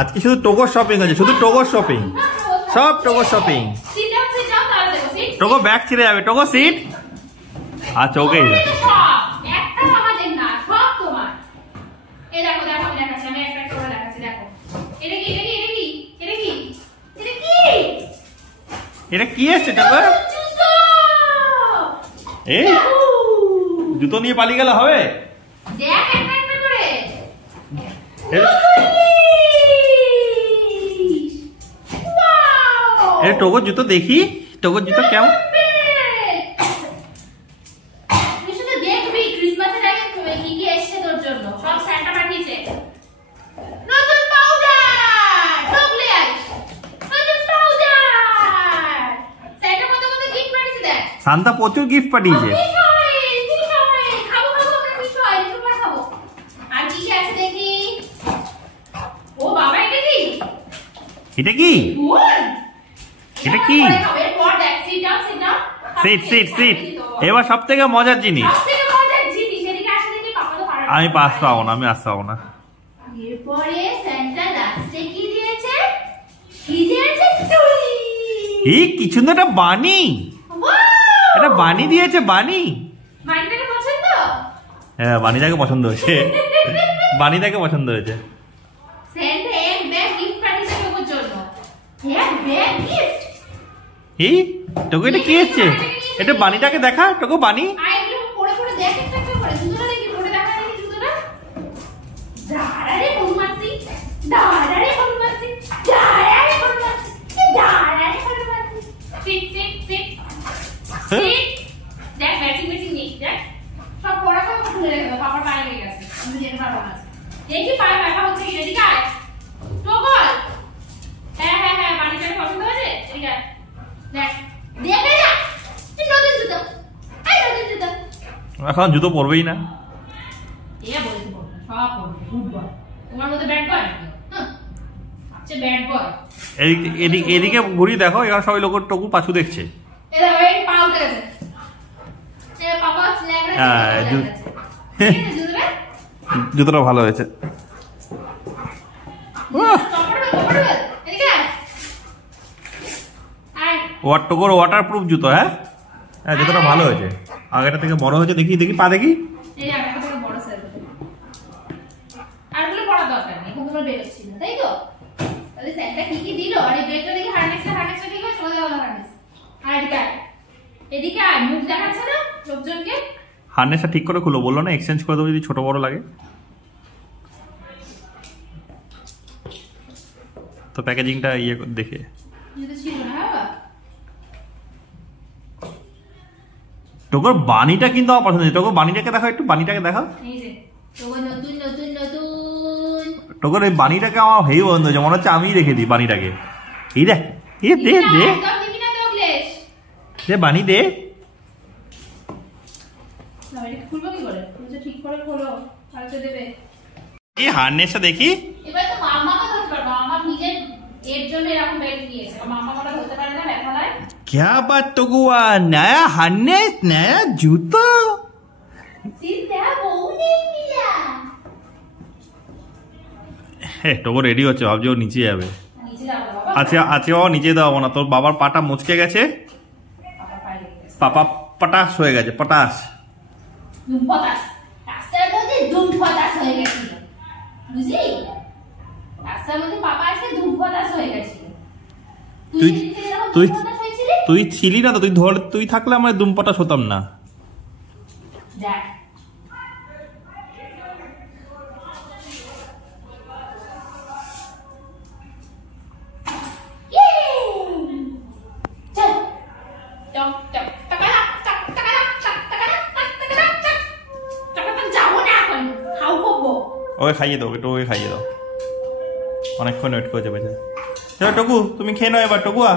আজকে শুধু টোগোর শপিং আছে, শুধু টোগোর শপিং, সব টোগোর শপিং। টোগো ব্যাগ ছিঁড়ে যাবে। টোগো সিট। আচ্ছা ওকে। এটা কি এসছে টোগো? এই জুতো নিয়ে পালিয়ে গেলে হবে? টোগো জুতো দেখি, টোগো জুতো কেমন? শান্তা প্রচুর গিফট পাঠিয়েছে। এটা কি? এটা কি? Seat seat seat. এবার সব থেকে মজার জিনিস। আমি পাস পাবো না, আমি আসতে পাবো না। এই কিছু না, এটা বানি। এটা বানি দিয়েছে, বানি। হ্যাঁ বানিটাকে পছন্দ হয়েছে, বানিটাকে পছন্দ হয়েছে। এই তোকে এটা কি হচ্ছে? এটা বানিটাকে দেখা, তোকে বানি। এখন জুতো পরবেই না। এদিকে ঘুরি দেখো, এবার সবাই লোক টকু পাছু দেখছে। জুতোটা ভালো হয়েছে। টকোর ওয়াটার প্রুফ জুতো। হ্যাঁ হ্যাঁ জুতোটা ভালো হয়েছে, আগেটা থেকে বড় হয়েছে। দেখি দেখি পা দেখি। হার্নেসটা ঠিক করে খুলো, বললো না এক্সচেঞ্জ করে দেবো যদি ছোট বড় লাগে। তো প্যাকেজিংটা ইয়ে দেখে টোকর বানিটা কিন্তু আমার পছন্দ হয়েছে। টোকর বানিটাকে দেখো একটু, বানিটাকে দেখাও। টোকর এই বানিটাকে আমার হেই পছন্দ হয়েছে, মনে হচ্ছে আমিই রেখে দিই বানিটাকে। এই দেখ, এ দে দে দে বানি দে। এই হার্নেসটা দেখি। क्या बात तो हुआ, नया हार्नेस, नया जूतो। টোকো রেডি হচ্ছে, ভাবছি ও নিচে যাবে। আচ্ছা আচ্ছা ও নিচে দাও না, তোর বাবার পাটা মুচকে গেছে, পাপা পটাশ হয়ে গেছে, পটাশ। তুই ছিলি না তো, তুই থাকলে আমার দুম পটাশ হতাম না। ওকে খাইয়ে দাও, একটু ওকে খাইয়ে দাও, অনেকক্ষণ ওয়েট করে যাবে। চলো টকু তুমি খেয়ে নাও এবার। টকুয়া